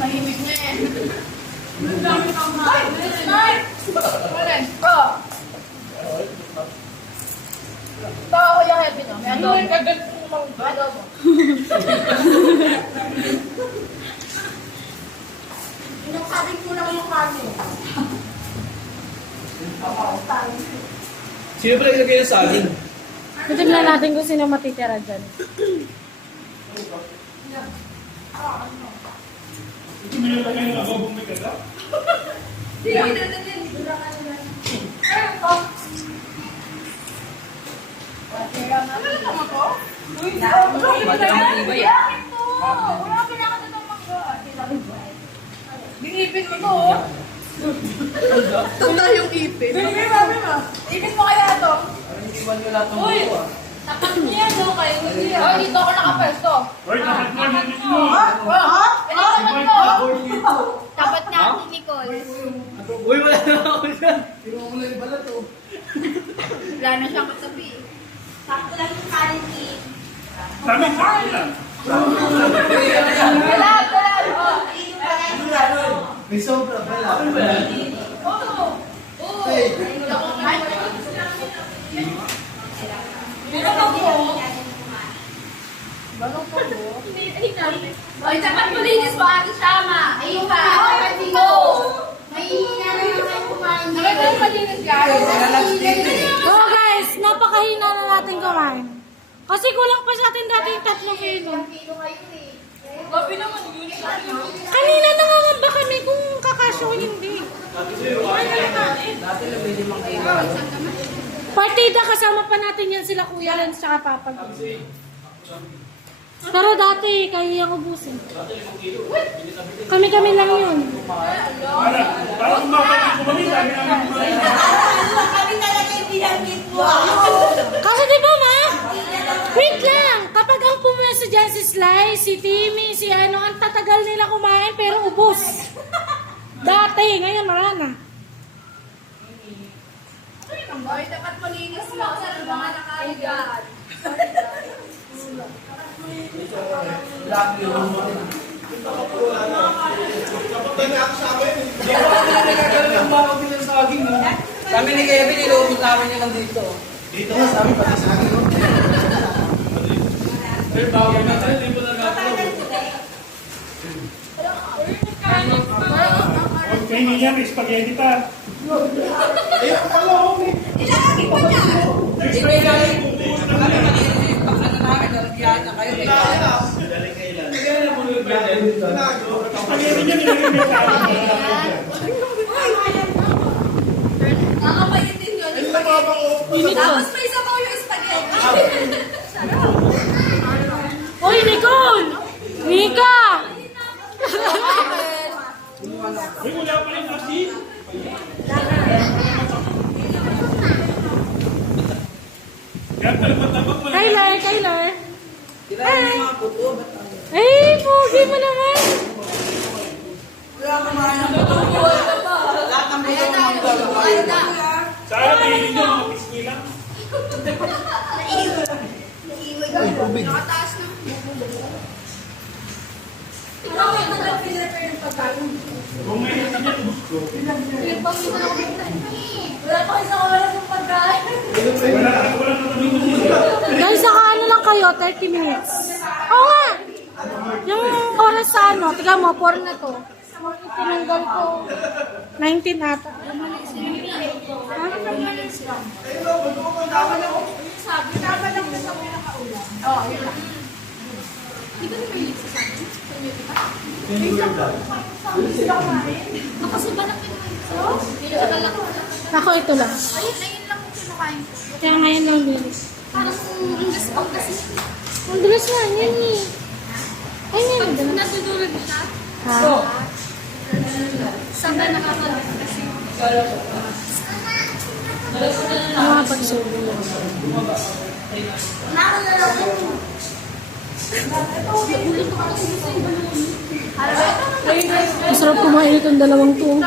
Tahimik na eh. Ang dami kang mahal. Ay! Kunin. Oh. Ito ako yung happy no? May adobo. May adobo. Pinagsabi ko lang yung kami. Sino pa naglagay ng saging? Titignan natin kung sino matitira dyan. Hindi mo nilagay ng agobong may ganda? Hindi ko inanatin. Ano lang ako? Uy, wala kailangan na ng mangga. Binipin mo to, oh. Tanda yung ipin. Binipin mo. Ipin mo kaya ito. Uy, tapat niya, no? Kayo niya. Oh, dito ako nakapwesto. Hoy, dapat mo nilagay mo. Tapat na ako ni Nicole. Uy, wala na ako dyan. Wala na siyang katabi. Sakto lang yung kanin ni... Sa amin, sakto lang. Wala. May sobra pala. Oo. Meron ako. Balong po mo? Ay, dapat malinis mo ate Shama. Ayun pa. May ano yung kayo kumain. Nakita yung malinis guys. Oh guys, napakahina na natin kumain. Kasi kulang pa sa atin dati yung 3 kilo. Gabi naman yun. Kanina nangangamba kami kung kakasyo o hindi. Partida kasama pa natin yan sila Kuya Lens tsaka Papa. Pero dati, kaya yung ubusin. Kami-kami lang yun. Para kumakain ko kami, sabi namin kumain. Kami talaga yung pinagit mo. Kasi di ba ma? Wait lang! Kapag ang pumwesto dyan si Sly, si Timmy, si ano, ang tatagal nila kumain pero ubos. Dati, ngayon wala na. Ay, dapat malinis mo sa mga nakaigan. Kami ni Kevin, niluubos namin niya lang dito. Dito nga, sabi pa sa akin. Sir, bawal na tayo, hindi mo na natin. Okay, niya, may spaghetti pa. Ilalagay pa niya. Spray namin. Kami malinis. Ano namin, nalagyan na kayo. Spaghetti niya, nilagay niya sa akin. Nakapalitin yun. Tapos may isa pa yung spaghetti. Uy, Nicole! Mika! Uy, wala pa rin asin. Kaya talagang wala. Kyler! Tirahin yung mga puto. Ay, pogi mo naman! Wala kumain ng puto. Lahat ng puto ng puto. Sana kainin niyo, mga pisngi lang. Nakataas na. Kung may asin niya, ubus ko. Wala pa isang oras ng pagkain. Wala na kami mo. Guys, saka ano lang kayo, 30 minutes. Oo nga! Yung oras sa ano, tiga mo, 4 na to. Tinanggal ko. 19 ata. Ha? Sabi, dapat lang sa pinakaulan. Oo, yun lang. Di ba naman yung sa akin? Sa inyo, di ba? Kasi balak yun naman. Yun sa balak. Ako ito lang. Ayun lang yung kinakain ko. Kaya ngayon lang bilis. Parang ang gaspang kasi. Ang bilis na, yan eh. Ay, yan. Pag natutulog siya, Ha? saan ba nakakalag kasi? Mga pagsubo lang. Nakalala ko. Masarap kumain itong dalawang to.